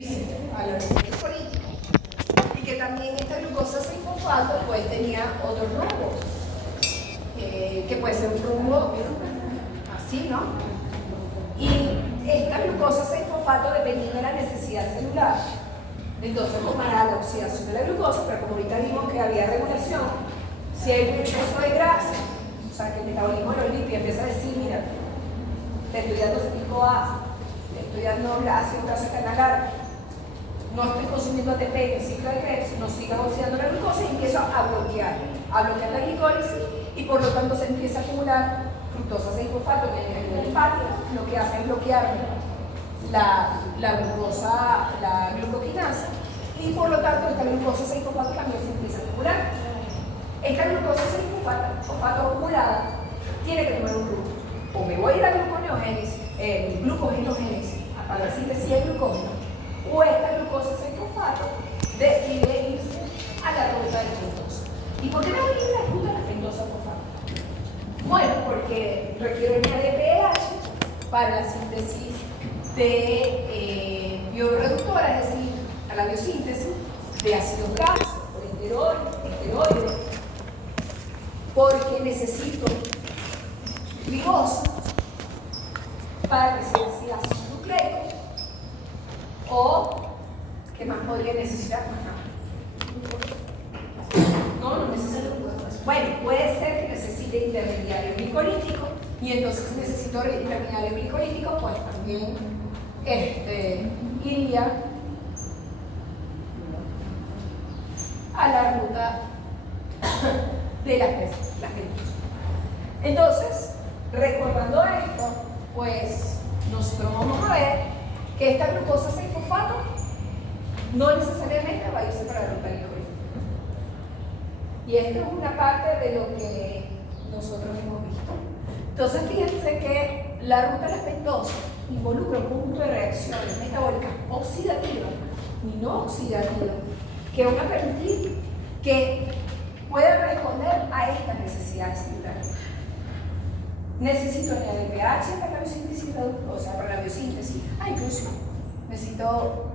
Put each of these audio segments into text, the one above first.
a los políticos, y que también esta glucosa 6-fosfato pues tenía otros rumbos, que puede ser un rumbo así, ¿no? Y esta glucosa 6-fosfato dependiendo de la necesidad celular, entonces tomará la oxidación de la glucosa, pero como ahorita vimos que había regulación, si hay un exceso de grasa, o sea que el metabolismo de los lípidos empieza a decir, mira, te estoy dando pico A, te estoy dando ácido graso canalar, no estoy consumiendo ATP en el ciclo de Krebs, no siga oxidando la glucosa y empiezo a bloquear la glicólisis y por lo tanto se empieza a acumular fructosa 6-fosfato en el nivel hepático, lo que hace es bloquear la glucosa, la glucoquinasa, y por lo tanto esta glucosa 6-fosfato también se empieza a acumular. Esta glucosa 6-fosfato acumulada tiene que tomar un rumbo. O me voy a ir a glucogenogénesis, para la síntesis de glucógeno, o esta glucosa 6-fosfato decide irse a la ruta del pentoso. ¿Y por qué me voy a ir a la ruta de la pentosa fosfato? Bueno, porque requiero una ADPH para la síntesis de bioreductora, es decir, a la biosíntesis de ácidos grasos, colesterol, esteroides, porque necesito ribosa para que se decida ácido nucleico, o ¿qué más podría necesitar? No necesito. Bueno, puede ser que necesite intermediario glicolítico, y entonces si necesito intermediario glicolítico, pues también iría a la ruta de las pentosas. Entonces, recordando esto, pues nosotros vamos a ver que esta glucosa 6-fosfato no necesariamente va a irse para la ruta glicólica. Y esto es una parte de lo que nosotros hemos visto. Entonces, fíjense que la ruta de las pentosas involucra un conjunto de reacciones metabólicas oxidativas y no oxidativas que van a permitir que puedan responder a estas necesidades celulares. Necesito añadir pH para la biosíntesis de glucosa, para la biosíntesis. Incluso necesito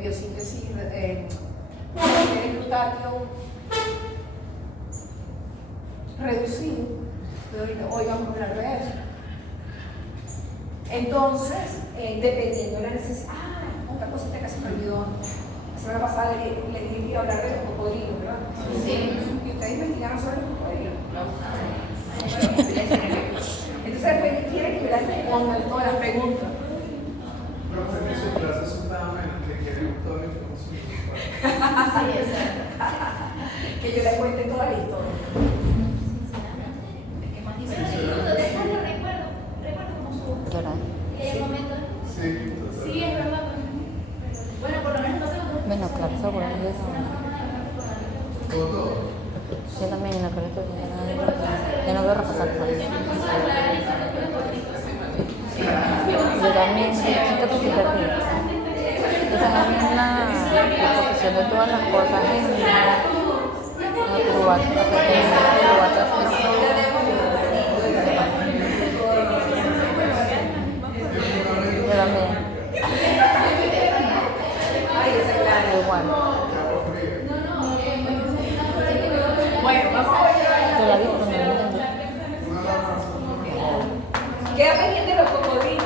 biosíntesis de glutatión reducido. Hoy vamos a hablar de eso. Entonces, dependiendo de la necesidad. Otra cosita que se me olvidó. La semana pasada les dije que iba a hablar de los cocodrilos, ¿verdad? Sí. ¿Y ustedes investigaron sobre los cocodrilos? Entonces, después quieren que yo les responda todas las preguntas. Profe, en su clase es una amena que queremos toda la información. Que yo les cuente toda la historia. Es que es más divertido. Recuerdo cómo subo. ¿Llorar? ¿Y el momento? Sí, Sí, es verdad. Bueno, por lo menos no se lo Bueno, claro, seguro. todo. Yo también en la colegio yo no veo repasar por eso. Yo también siento que se perdí. Esa también es la disposición de todas las cosas en yo también. Igual. Bueno, vamos a ver. Yo la vi, pero no la entendí. Queda pendiente los cocodrilos.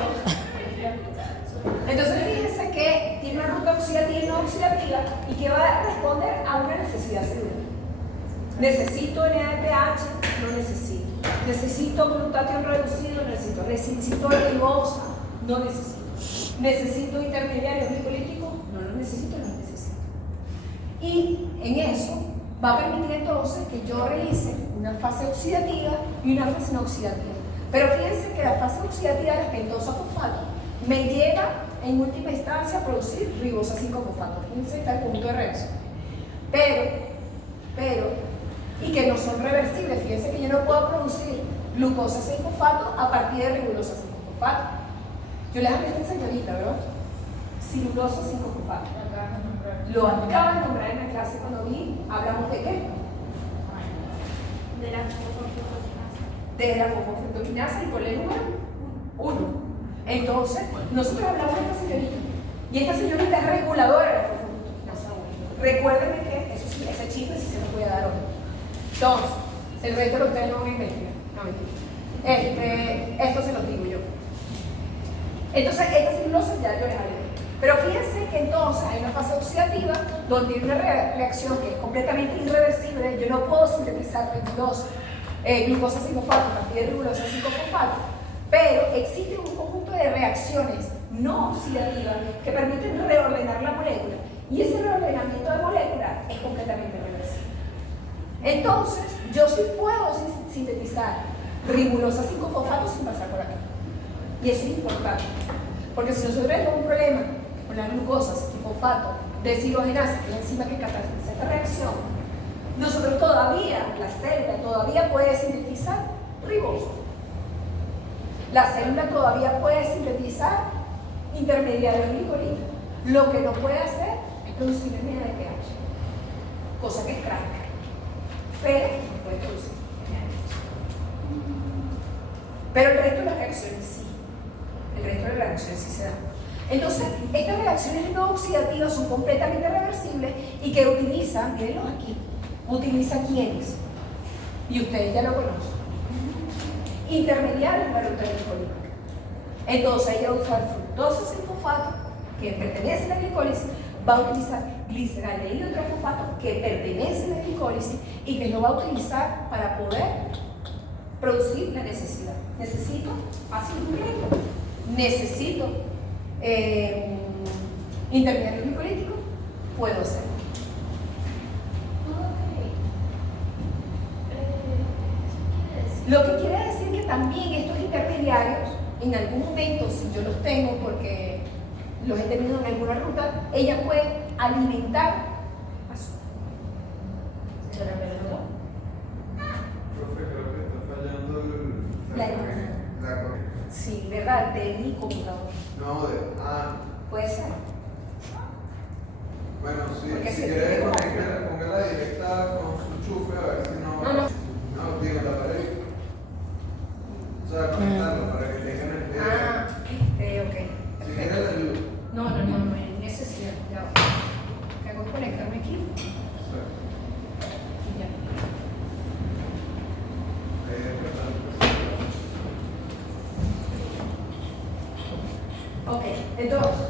Entonces, fíjense que tiene una ruta oxidativa y no oxidativa y que va a responder a una necesidad celular. ¿Necesito NADPH? No necesito. ¿Necesito glutatión reducido? Necesito. ¿Necesito ribosa? No necesito. ¿Necesito intermediarios glicolíticos? No lo necesito, no lo necesito. Y en eso va a permitir entonces que yo realice una fase oxidativa y una fase no oxidativa. Pero fíjense que la fase oxidativa de la pentosa fosfato me lleva en última instancia a producir ribosa 5-fosfato. Fíjense, está el punto de reacción. Pero, y que no son reversibles. Fíjense que yo no puedo producir glucosa 6-fosfato a partir de ribosa 5-fosfato. Yo les hablé a esta señorita, ¿verdad? Silulosa 5-fosfato. Lo acaban de nombrar en la clase cuando hablamos de qué? De la fosfofructoquinasa y por el número 1. Entonces, nosotros hablamos de esta señorita Y esta señorita es reguladora de la fosfolipasa 1. Recuérdenme que eso sí, ese chisme sí se me puede dar hoy. Entonces, el resto de ustedes no van a investigar. No, mentira. Esto se lo digo yo. Entonces, esta celulosa ya yo les hablé. Pero fíjense que entonces hay una fase oxidativa donde hay una reacción que es completamente irreversible. Yo no puedo sintetizar glucosa 5-fosfato a partir de glucosa 5-fosfato, pero existe un conjunto de reacciones no oxidativas que permiten reordenar la molécula. Y ese reordenamiento de molécula es completamente reversible. Entonces, yo sí puedo sintetizar ribulosa 5-fosfato sin pasar por acá. Y eso es importante. Porque si nosotros tenemos un problema con la glucosa 5-fosfato deshidrogenasa, que es la enzima que cataliza esta reacción, nosotros todavía, la célula todavía puede sintetizar ribosa. La célula todavía puede sintetizar intermediarios glicolitos. Lo que no puede hacer es producir NADPH, cosa que es cránica, pero no puede producir NADPH. Pero el resto de las reacciones sí. El resto de las reacciones sí se dan. Entonces, estas reacciones no oxidativas son completamente reversibles y que utilizan, mírenlos aquí, utilizan ¿quiénes? Y ustedes ya lo conocen. Intermediarios de la ruta glicólica. Entonces, ella usa el fructosa 5-fosfato, que pertenece a la glicólisis, va a utilizar gliceraldehído 3-fosfato, que pertenece a la glicólisis y que lo va a utilizar para poder producir la necesidad. Necesito ácido nucleico, necesito intermediario glicolítico, puedo hacerlo. Lo que quiere decir que también estos intermediarios, en algún momento, si yo los tengo porque los he tenido en alguna ruta, ella puede alimentar azúcar. Profe, creo que está fallando la corriente. Sí, ¿verdad? De mi computador. No, Puede ser. Bueno, si Porque si quieres tengo- póngala directa con su enchufe a ver si no. No. No, digo la pared. O sea, conectarlo para que tengan el Ok. Si quieres la luz. No hay necesidad. Ya va. ¿Qué hago? Conectarme aquí. Y ya. Ok, entonces,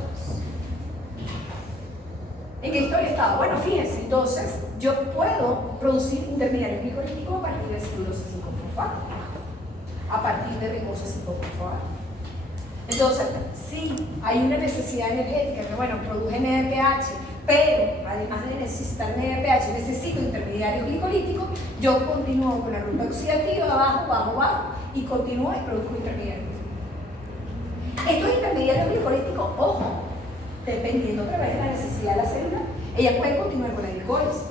¿en qué historia estaba? Bueno, fíjense, entonces, yo puedo producir intermediarios glicolíticos a partir de celulosa 5-fosfato, a partir de ribosa 5-fosfato. Entonces, sí, hay una necesidad energética, que bueno, produje NADPH, pero además de necesitar NADPH, necesito intermediarios glicolíticos, yo continúo con la ruta oxidativa, bajo, y continúo y produzco intermediarios. Estos intermediarios glicolíticos, ojo, dependiendo otra vez de la necesidad de la célula, ella puede continuar con la glicólisis.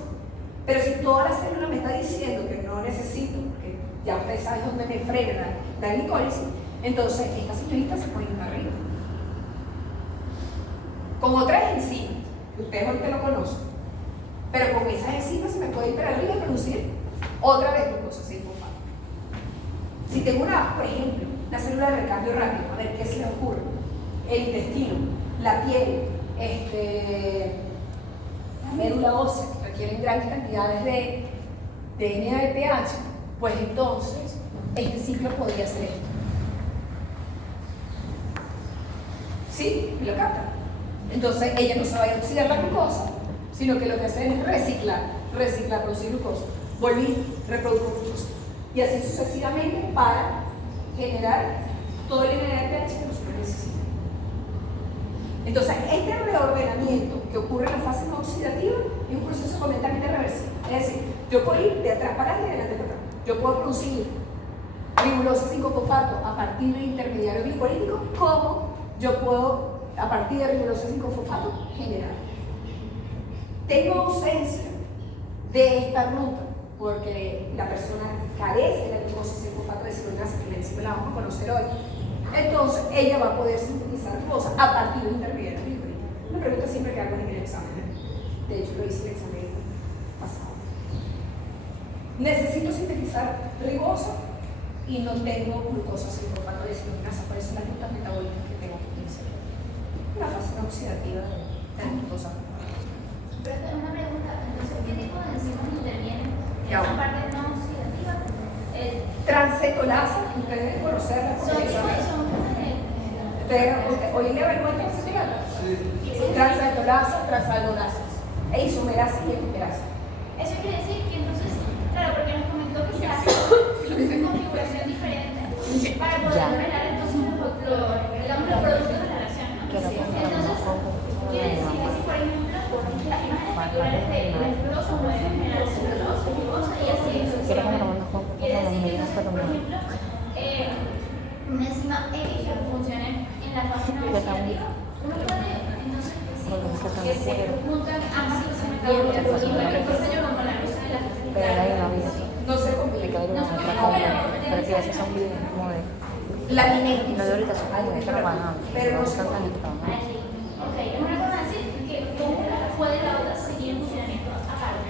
Pero si toda la célula me está diciendo que no necesito, porque ya ustedes saben dónde me frena la glicólisis, entonces esta señorita se puede ir arriba. Con otras enzimas, que ustedes ahorita lo conocen, pero con esas enzimas se me puede ir para arriba y producir otra vez glucosa 5-fosfato. Si tengo por ejemplo, la célula de recambio rápido, a ver qué se le ocurre. El intestino, la piel, la médula ósea, que requieren grandes cantidades de NADPH, pues entonces este ciclo podría ser esto. ¿Sí? ¿Me lo captan? Entonces ella no se va a oxidar la glucosa, sino que lo que hace es reciclar, producir glucosa, volver, reproducir glucosa. Y así sucesivamente para generar todo el NADPH que nosotros necesitamos. Entonces, este reordenamiento que ocurre en la fase no oxidativa es un proceso completamente reversible. Es decir, yo puedo ir de atrás para adelante y de adelante para atrás. Yo puedo producir ribulosa 5-fosfato a partir de intermediario glicolítico, como yo puedo, a partir de ribulosa 5-fosfato, generar. Tengo ausencia de esta ruta porque la persona carece de la glucosa 5-fosfato deshidrogenasa, que la enzima la vamos a conocer hoy. Entonces, ella va a poder sintetizar glucosa a partir de intermediarios glicolíticos. Una pregunta siempre que hago en el examen. De hecho, lo hice en el examen pasado. Necesito sintetizar ribosa y no tengo glucosa 5-fosfato deshidrogenasa, por eso las rutas metabólicas que tengo que utilizar. la fase no oxidativa de la glucosa. Pero una pregunta, entonces, ¿qué tipo de enzimas intervienen en Ya. esa parte no oxidativa? Transcetolasa, ustedes deben conocerla. Hoy en día venimos a transcetolasa. Transcetolasa, transaldolasas, e isomerasa y epimerasa. Eso quiere decir que entonces, claro, porque nos comentó que se hace una configuración diferente para poder revelar entonces digamos, los productos de la reacción, ¿no? Entonces, quiere decir que si, por ejemplo, las imágenes moleculares de la celulosa pueden generar celulosa, glucosa y así sucesivamente. Quiere decir que entonces, por ejemplo, una enzima X que funcione en la fase no oxidativa, uno puede entonces que se juntan ambas cosas y bueno, cosa yo con la cosa de la fase Pero ahí no había. No se complica. Pero que esos son videos como de. Laminetis. No de ahorita son como de trabajando. Pero no se están tan complica. trabajando. Ok, es una forma de decir que una puede la otra seguir en funcionamiento aparte.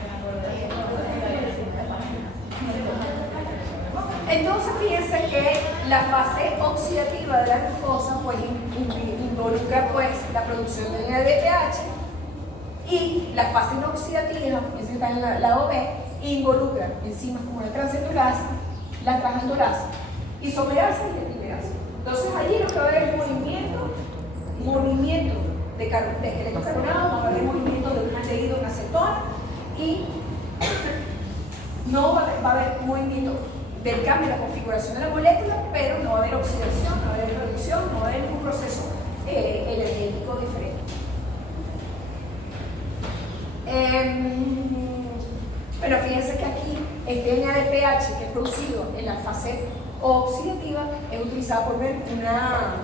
Entonces fíjense que la fase oxidativa de la glucosa pues involucra pues la producción de NADPH y la fase no oxidativa, que está en la lado B, involucra enzimas como la transcetolasa, la transaldolasa, isomerasa y epimerasa. Entonces allí lo que va a haber es movimiento de esqueleto carbonado, va a haber movimiento de un aldehído, una acetona y no va a haber movimiento del cambio de la configuración de la molécula, pero no va a haber oxidación, no va a haber reducción, no va a haber ningún proceso energético diferente. Pero fíjense que aquí el NADPH que es producido en la fase oxidativa es utilizado por una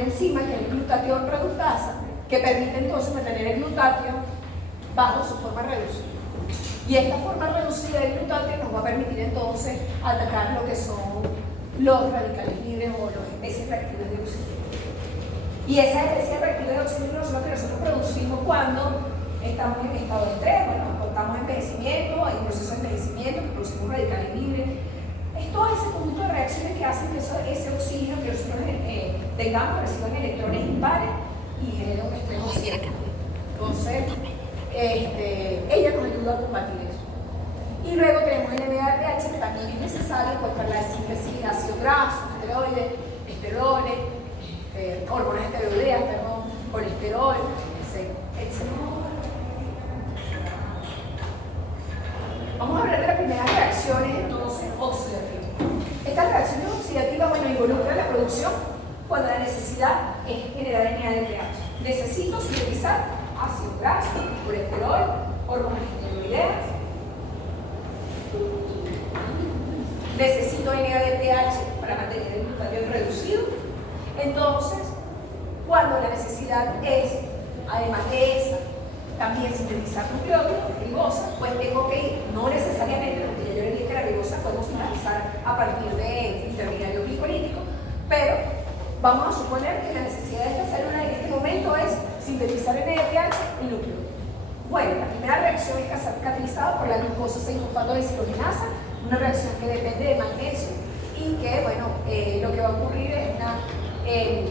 enzima que es el glutatión reductasa, que permite entonces mantener el glutatio bajo su forma reducida. Y esta forma reducida del glutatio nos va a permitir entonces atacar lo que son los radicales libres o las especies reactivas de oxígeno. Y esas especies reactivas de oxígeno son las que nosotros producimos cuando estamos en estado de estrés, bueno, cuando estamos en envejecimiento, hay un proceso de envejecimiento, que producimos radicales libres. Es todo ese conjunto de reacciones que hacen que ese oxígeno que nosotros tengamos reciban electrones impares y genera un estrés oxidativo. Entonces, ella nos ayuda a combatir eso. Y luego tenemos el NADPH, que también es necesario pues, para la síntesis de ácidos grasos, esteroides, esteroles, hormonas esteroideas, colesterol, etc. Vamos a hablar de las primeras reacciones entonces oxidativas. Estas reacciones oxidativas, bueno, involucran la producción cuando la necesidad es generar NADPH. Necesito sintetizar ácido graso, colesterol, hormonas esteroideas. Necesito NADPH para mantener el glutatión reducido. Entonces, cuando la necesidad es, además de esa, también sintetizar nucleótidos, ribosa, pues tengo que ir, no necesariamente, porque yo le dije que la ribosa podemos sintetizar a partir de intermediarios glicolíticos, pero vamos a suponer que la necesidad de esta célula en este momento es sintetizar NADPH y nucleótidos. Bueno, la primera reacción es catalizada por la glucosa 6-fosfato de deshidrogenasa, una reacción que depende de magnesio y que, bueno, lo que va a ocurrir es una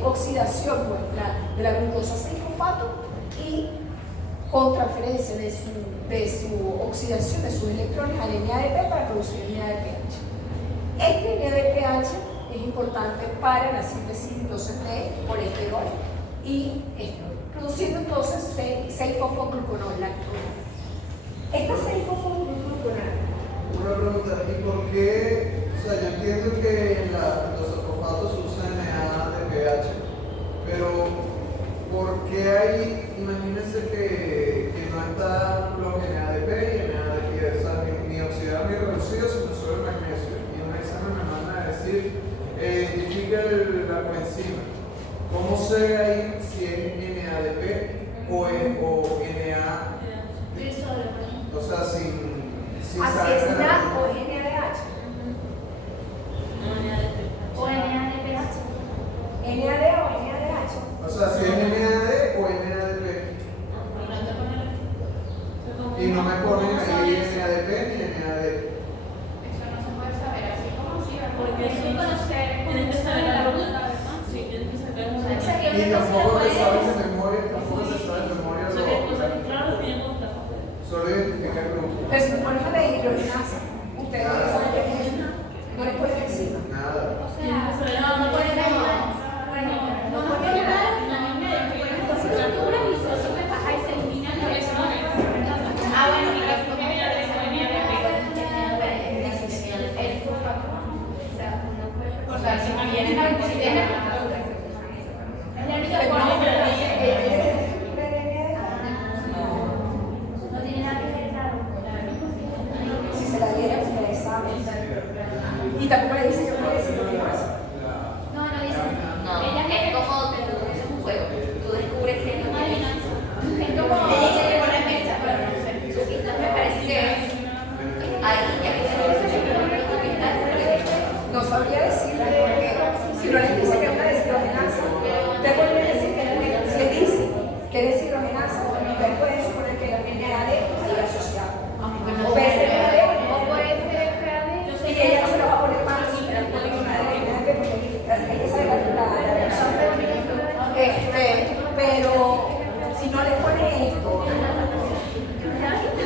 oxidación pues, de la glucosa 6-fosfato y con transferencia de su oxidación de sus electrones al NADP para producir NADPH. Este NADPH es importante para la síntesis entonces de colesterol y produciendo entonces 6-fosfogluconol-lactona. Esta 6-fosfogluconol. Una pregunta, ¿y por qué? O sea, yo entiendo que los fosfatos usan NADPH, pero ¿por qué ahí, imagínense que no está los NADP y NADP, o sea, ni oxidado ni reducido, sino solo el magnesio? Y en un examen me mandan a decir, identifica la coenzima. ¿Cómo sé ahí si es NADP o NA? O sea, sin Así es NAD o NADH. O NADPH. NAD o NADH. O sea, si es NAD o NADP. Y no me ponen ahí NADP ni NAD. Eso no se puede saber así como si, Porque hay que conocer tienes que saber la la ruta. ruta. Sí, tienes que saber O sea, que Y uno no se tampoco te puede- sabes de Pero si pones una deshidrogenasa, ustedes no saben qué es, no les ponen encima. Nada. O sea, no puede dar no puede dar una estructura y se sube baja y se elimina la persona. Ah, bueno, y la familia de esa venía de el sulfato. O sea, si viene la oxidena, es la única forma que lo dice. No tiene nada que ver, claro. Si se la diera, ustedes saben. Y tampoco le dice que puede decir lo que pasa. No, no dice. No, Ella que es como es un juego. Tú descubres que no tiene. es como ella dice que pone mecha, pero no sé. Me parece que ahí ya que No sabría decirle porque si no les dice que es una deshidrogenasa, ustedes pueden decir que si les dice que es deshidrogenasa, ustedes pueden suponer que la NAD ahí asociado. O PSNAD O puede ser FAD. y ella no se lo va a poner más, porque hay que saber la reacción. Pero si no les pone esto, aquí que nace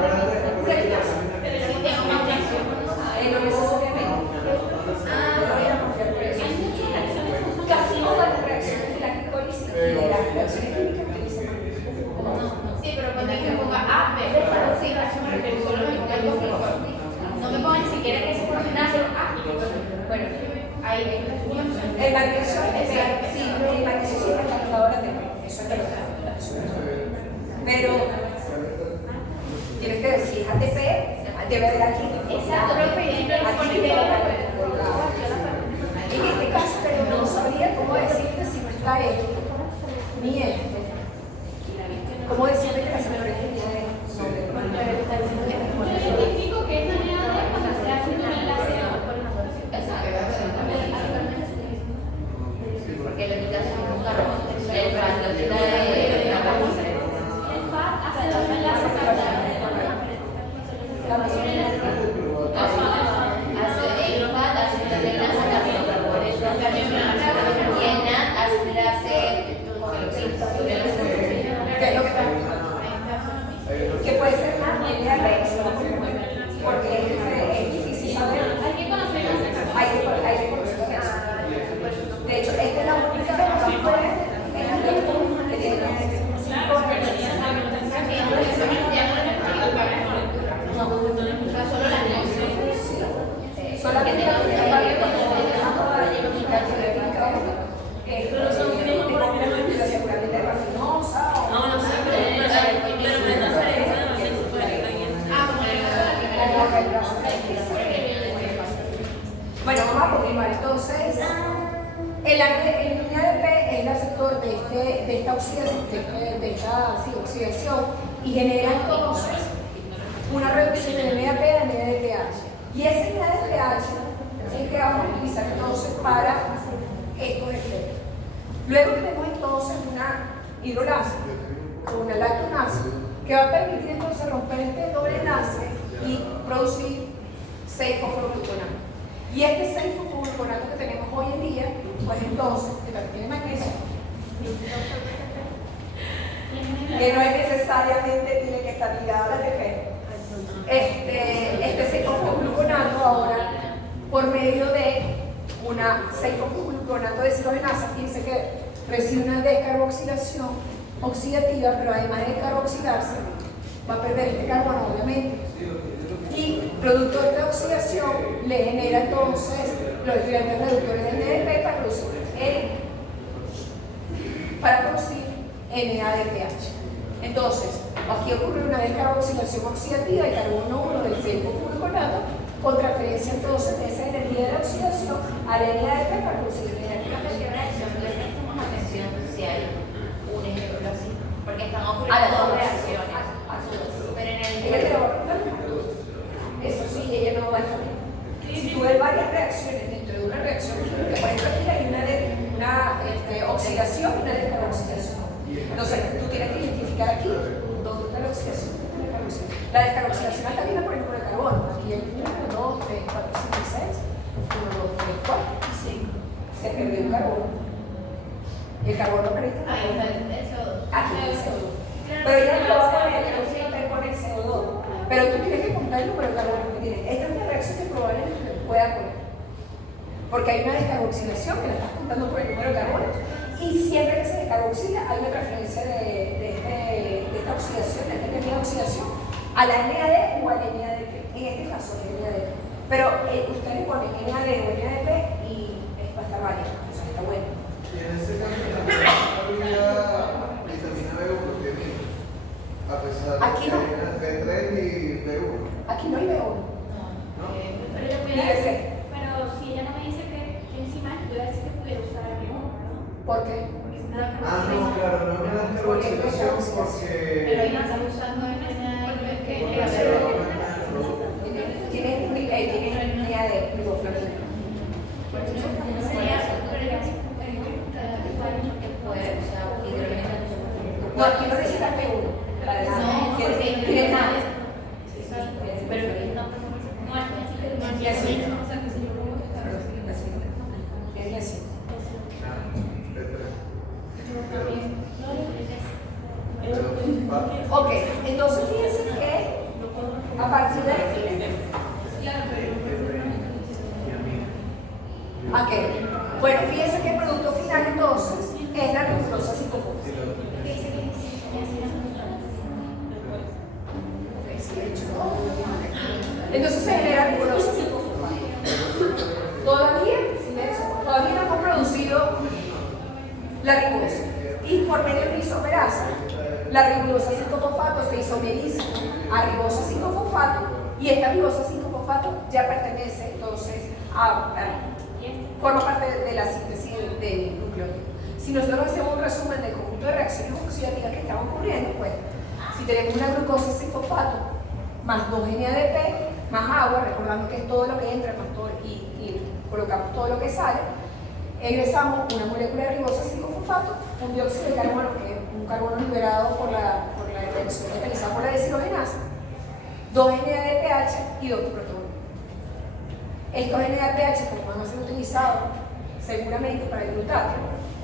pero no necesariamente. Casi todas las reacciones de la glicólisis y de las reacciones químicas utilizan Sí, pero cuando hay que ponga A, B, sí, a eso me refiero, solo me ponga el glicol. No me pongan ni siquiera que se pone nada, solo A. Bueno, ahí el magnesio, sí, el magnesio sí es catalizador de eso es verdad. Pero tienes que decir ATP, debe haber aquí. exacto, profe, y ahí me pone que En este caso, pero no sabría cómo decirte si no está esto ni esto. ¿Cómo decirte que la sinergia de yo identifico que es manera de cuando se hace un enlace. porque le quitas un carbón, el FAT lo quita El FAT hace dos enlaces hace el FAT hace un enlace a carbón, por eso y el NAD hace un enlace con el oxígeno. ¿Qué es lo que puede ser más NADH? Porque es difícil saber. Hay que conocer las Hay que conocer eso. De hecho, esta es la única que tiene solo las dos. solamente la primera parte pero no son seguramente rafinosa o No sé, pero me da bueno, vamos a continuar. Entonces, el NADP es el receptor de esta oxidación y genera entonces una reducción del NADP a NADPH. Y ese NADPH es el que vamos a utilizar entonces para estos efectos. Luego tenemos entonces una hidrolasa o una lactonasa que va a permitir entonces romper este doble enlace y producir 6-fosfogluconato. Y este 6-fosfogluconato que tenemos hoy en día, pues entonces, que también tiene magnesio, que no es necesariamente tiene que estar ligado al ATP. Este 6-fosfogluconato ahora, por medio de una 6-fosfogluconato de deshidrogenasa, fíjense que recibe una descarboxilación oxidativa, pero además de descarboxilarse, va a perder este carbono, obviamente. Y producto de esta oxidación le genera entonces los ligandos reductores del NADP para producir NADPH. Entonces, aquí ocurre una descarboxilación oxidativa del carbono 1 del 6-fosfuricolato con transferencia entonces de esa energía de la oxidación a la NADP para producir energía. ¿Qué reacción le prestamos atención si hay un ejemplo así? Porque están A las ocurriendo dos dos reacciones. reacciones. A todas. Pero en el Ella te lo va a contar. Eso sí, ella no va a saber. Si tú ves varias reacciones dentro de una reacción química, por ejemplo, aquí hay una oxidación y una descarboxilación. Entonces, tú tienes que identificar aquí dónde está la oxidación y dónde está la descarboxilación. La descarboxilación está viendo por ejemplo el carbono. Aquí hay 1, 2, 3, 4, 5, 6. 1, 2, 3, 4 y 5. Se perdió el carbono. Y el carbono perdiste. Ahí está el CO2. Aquí está el CO2. Pero ella no lo va a poner, ella no siempre pone el CO2. Pero tú tienes que contar el número de carbono que tiene. Esta es una reacción que probablemente pueda poner. Porque hay una descarboxilación que la estás contando por el número de carbono. Y siempre que se descarboxila hay una transferencia de esta oxidación, de esta energía de oxidación, a la NAD o a la NADP. En este caso, la NADP. Pero ustedes ponen NAD o NADP y va a estar válido. O sea, está bueno. Y en ese caso también habría vitamina B1, que es mínima, a pesar de Aquí que no. hay una B3 y B1. Aquí no hay B1. ¿No? Pero yo Ni pudiera B3. decir, pero si ella no me dice que encima, yo voy a decir que pudiera usar el mismo, ¿no? ¿Por qué? Porque si no la Ah, no, claro, no es una descarboxilación Pero porque... ella está usando en el que Tiene NAD, riboflavina. puede usar hidrógeno. No, aquí no necesitas B1. No, porque Tiene nada. pero Y así. Es así. Ok, entonces fíjense que a partir de aquí. Ok, bueno, fíjense que el producto final entonces es la glucosa 5-fosfato. Entonces se genera glucosa 5-fosfato. Todavía no hemos producido la ribosa. Y por medio de isomerasa, la ribosa 5-fosfato se isomeriza a ribosa 5-fosfato y esta ribosa 5-fosfato ya pertenece entonces forma parte de la síntesis del nucleótido. Si nosotros hacemos un resumen del conjunto de reacciones oxidativas que están ocurriendo, pues si tenemos una glucosa 6-fosfato más 2 NADP más agua, recordando que es todo lo que entra más todo, y colocamos todo lo que sale, egresamos una molécula de ribosa 5-fosfato, un dióxido de carbono, que es un carbono liberado por la reacción catalizada por la deshidrogenasa, 2 NADPH y 2 protones. Estos NADPH como van a ser utilizados seguramente para el glutato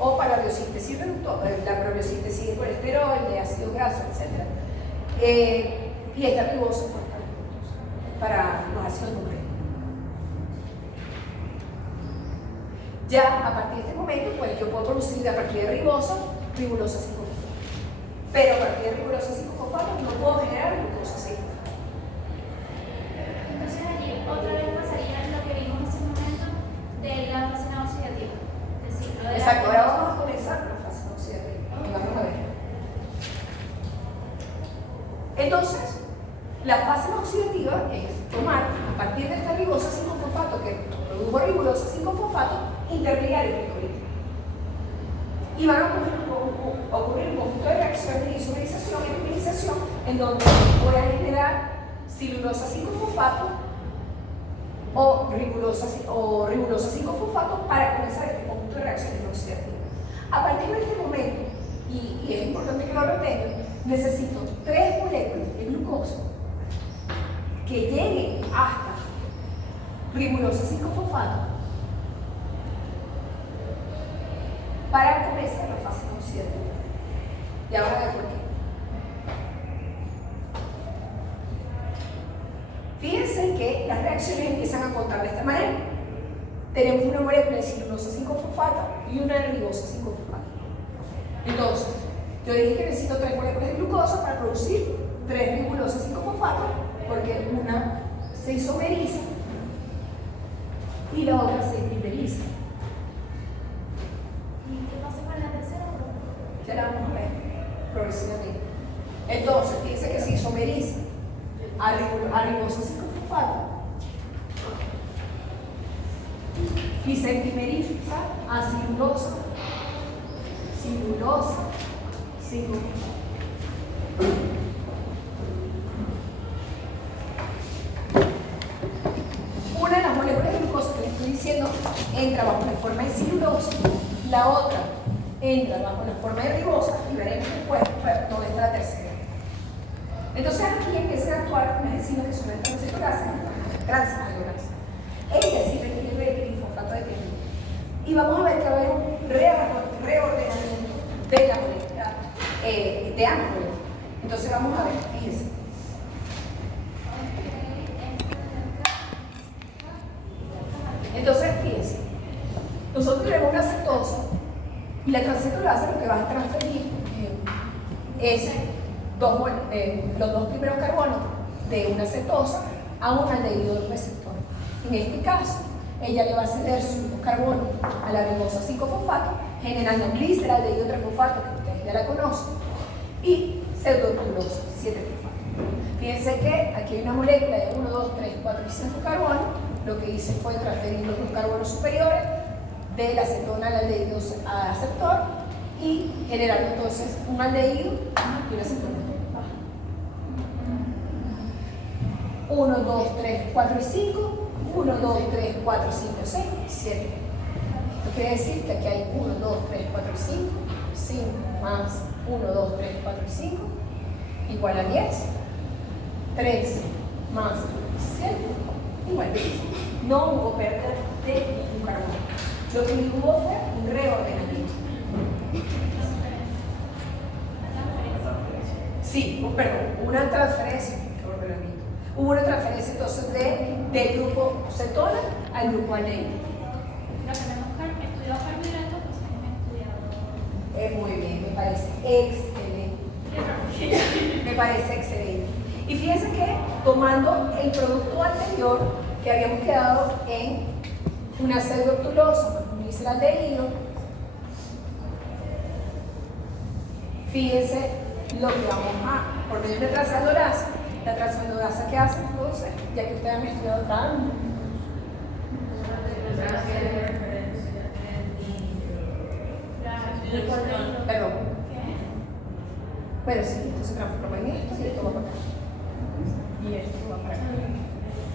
o para la biosíntesis de colesterol, de ácidos grasos, etc. Y esta ribosa para los ácidos nucleicos. Ya a partir de este momento, pues yo puedo producir a partir de ribosa 5-fosfato. Pero a partir de ribosa 5-fosfato no puedo generar glucosa 6-fosfato. Entonces allí otra vez pasaría lo que vimos en ese momento de la fase no oxidativa. El ciclo de la- Exacto, ahora vamos a comenzar con la fase oxidativa. Y vamos a ver. Entonces, la fase oxidativa es tomar a partir de esta ribosa 5-fosfato que produjo ribosa 5-fosfato, interligar el glicolito. Y van a ocurrir un conjunto de reacciones de isomerización y epimerización en donde voy a generar silulosa 5-fosfato o ribulosa 5-fosfato para comenzar este conjunto de reacciones oxidativas. A partir de este momento, y es importante que lo retengan, necesito 3 moléculas de glucosa que lleguen hasta ribulosa 5-fosfato para comenzar la fase oxidativa. Ya van a ver por qué. Fíjense que las reacciones empiezan a contar de esta manera. Tenemos una molécula de silulosa 5-fosfato y una de ribosa 5-fosfato. Entonces, yo dije que necesito 3 moléculas de glucosa para producir 3 ribulosa 5-fosfato, porque una se isomeriza y la otra se tripeliza. ¿Y qué pasa con la tercera? Ya la vamos a ver. progresivamente. Entonces, fíjense que se isomeriza a ribosa 5-fosfato y se dimeriza a celulosa 5-fosfato. Una de las moléculas de glucosa que les estoy diciendo entra bajo la forma de celulosa, la otra entra bajo la forma de ribosa y veremos después dónde está la tercera. Entonces aquí empiezan a actuar unas enzimas que son las transaminasas. Ellas sí requieren el trifosfato de tiamina. Y vamos a ver que va a haber un reordenamiento de la molécula de ambas moléculas. Entonces vamos a ver, fíjense. Entonces, fíjense, nosotros tenemos una cetosa y la transcetolasa lo que va a transferir es los dos primeros carbonos de una cetosa a un aldehído del receptor. En este caso, ella le va a ceder sus dos carbonos a la ribosa 5-fosfato, generando gliceraldehído 3-fosfato, que ustedes ya la conocen, y pseudoctulosa 7-fosfato. Fíjense que aquí hay una molécula de 1, 2, 3, 4 y 5 carbonos. Lo que hice fue transferir los dos carbonos superiores de la acetona al aldehído aceptor y generando entonces un aldehído y una acetona. 1, 2, 3, 4 y 5. 1, 2, 3, 4, 5, 6, 7. Esto quiere decir que aquí hay 1, 2, 3, 4 y 5. 5 más 1, 2, 3, 4 y 5 igual a 10. 3 más 7 igual a 10. No hubo pérdida de ningún carbono. Lo que hubo fue un reordenamiento. Sí, perdón, una transferencia. Hubo una transferencia entonces del grupo cetona al grupo aldehído. Lo que hemos estudiado carbohidratos, pues hemos estudiado. Muy bien, me parece excelente. Me parece excelente. Y fíjense que tomando el producto anterior que habíamos quedado en una pseudoctulosa, un gliceraldehído, fíjense lo que vamos a, por medio de transaldolasa, la transaldolasa que hace entonces, ya que ustedes han estudiado tanto. Perdón. Bueno, sí, esto se transforma en esto y esto va para acá. Y esto va para acá.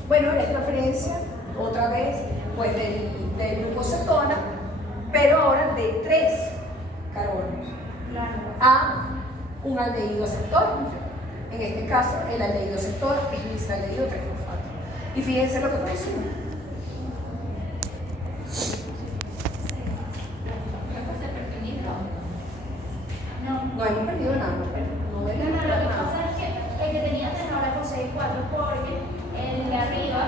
Bueno, es transferencia, otra vez, pues del grupo cetona, pero ahora de 3 carbonos a un aldehído aceptor. En este caso, el aldehído aceptor es gliceraldehído 3-fosfato. Y fíjense lo que producimos. No hemos perdido nada. Lo que pasa es que el que tenía 3 ahora posee 4 porque el de arriba,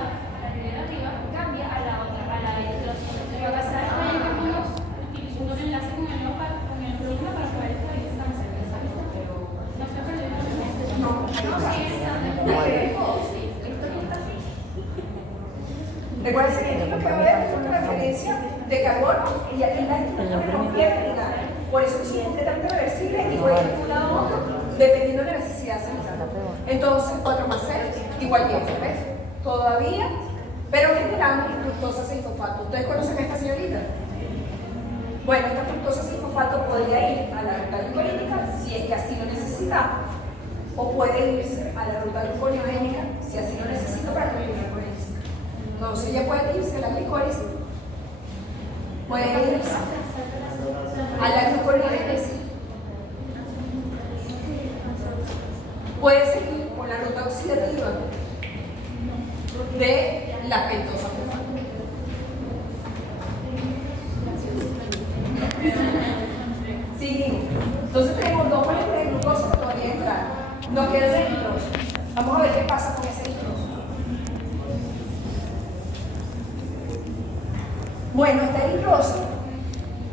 cambia a la otra, a la de los. Lo que pasa es que el carbono utiliza un doble enlace con el signo para poder estar en distancia. No se ha perdido nada. No, Recuerden que esto es lo que va a haber es una referencia de carbono y aquí la estructura no pierde nada. Por eso es completamente reversible y puede ir de un lado a otro dependiendo de la necesidad central. Entonces, 4 más 6 igual 10, ¿ves? Todavía, pero generamos fructosa 6-fosfato. ¿Ustedes conocen a esta señorita? Bueno, esta fructosa 6-fosfato podría ir a la ruta glucolítica si es que así lo necesitamos, o puede irse a la ruta gluconeogénica si así lo necesito para terminar con el ciclo. Entonces ella puede irse a la glicólisis, puede irse a la gluconeogénesis, puede seguir con la ruta oxidativa de la pentosa fosfato. Seguimos. Entonces tenemos 2 moléculas de glucosa que todavía entran. Nos queda el nitrógeno. Vamos a ver qué pasa con ese nitrógeno. Bueno, esta nitrógeno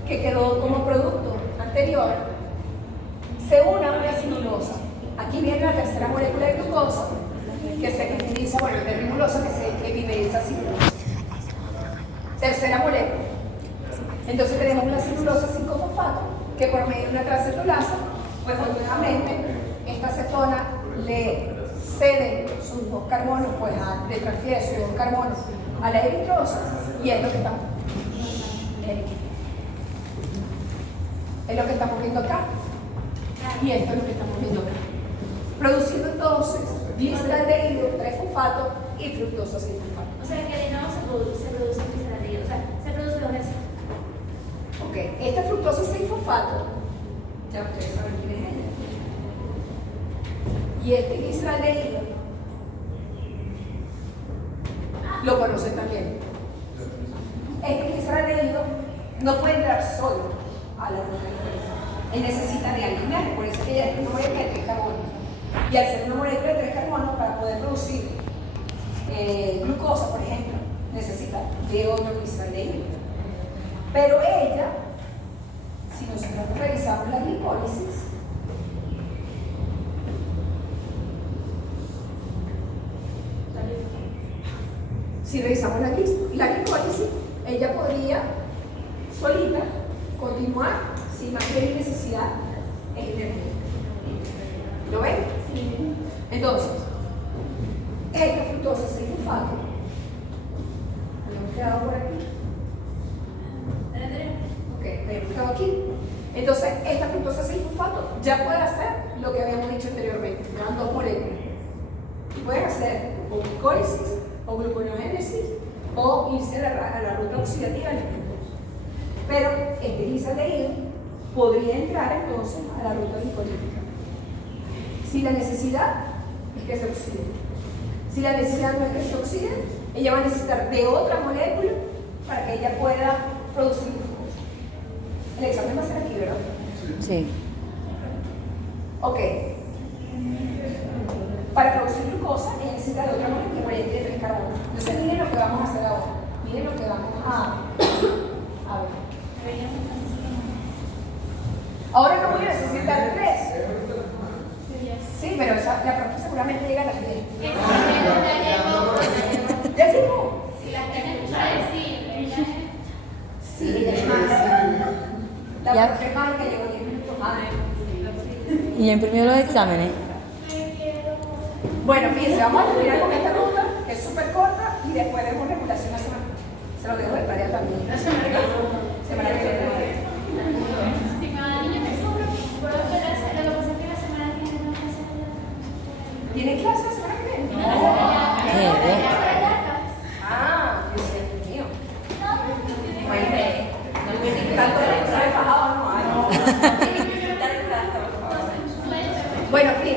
que quedó como producto anterior se une a una celulosa. Aquí viene la tercera molécula de glucosa que se epimeriza, bueno, de ribulosa que se epimeriza celulosa. Tercera molécula. Entonces tenemos una celulosa 5-fosfato que por medio de una transcetolasa pues nuevamente esta cetona le cede sus 2 carbonos, pues le transfiere sus 2 carbonos a la eritrosa y es lo que estamos viendo acá. Y esto es lo que estamos viendo acá. Produciendo entonces gliceraldehído, 3-fosfato y fructosa 6-fosfato. O sea, que de nuevo se produce gliceraldehído, o sea, se produce 2 veces. Ok, esta fructosa 6-fosfato, ya ustedes saben quién es ella. Y este gliceraldehído lo conocen también. Este gliceraldehído no puede entrar solo a la glucosa. Él necesita de alguien más, por eso que ella es una molécula de 3 carbonos. Y al ser una molécula de 3 carbonos, para poder producir glucosa, por ejemplo, necesita de otro gliceraldehído. Pero ella, si nosotros revisamos la glicólisis, glicólisis, ella podría solita continuar sin mayor necesidad energética. ¿Lo ven? Sí. Entonces, esta fructosa 6-fosfato, habíamos quedado por aquí. Ok, habíamos quedado aquí. Entonces, esta fructosa 6-fosfato ya puede hacer lo que habíamos dicho anteriormente, eran 2 moléculas. Y pueden hacer o glicólisis o gluconeogénesis o irse a la ruta oxidativa del glucosa. Pero este gliceraldehído podría entrar entonces a la ruta glicolítica. Si la necesidad es que se oxide. Si la necesidad no es que se oxide, ella va a necesitar de otra molécula para que ella pueda producir glucosa. El examen va a ser aquí, ¿verdad? Sí. Ok. Para producir glucosa, ella necesita de otra molécula, ella tiene 3 carbonos. Entonces, miren lo que vamos a hacer ahora. Miren lo que vamos a ver. Ahora no voy a necesitar 3. Sí, pero la profe seguramente llega a las 10. ¿Ya llegó? Si la gente escucha decir, Sí, ella es más. La Ya. profe mágica llegó 10 minutos antes. ¿Y ya imprimió los exámenes? Bueno, fíjense, vamos a terminar con esta ruta, que es súper corta, y después vemos regulación nacional. Se lo dejo de tarea también. Semana que viene. si cada niño que sufre, puedo esperarse, lo que pasa es que la semana que viene no va a ser ¿Tiene clase la semana que viene? Ah, Dios mío. Imagínate. Tanto de fajado no hay. Bueno, fíjense.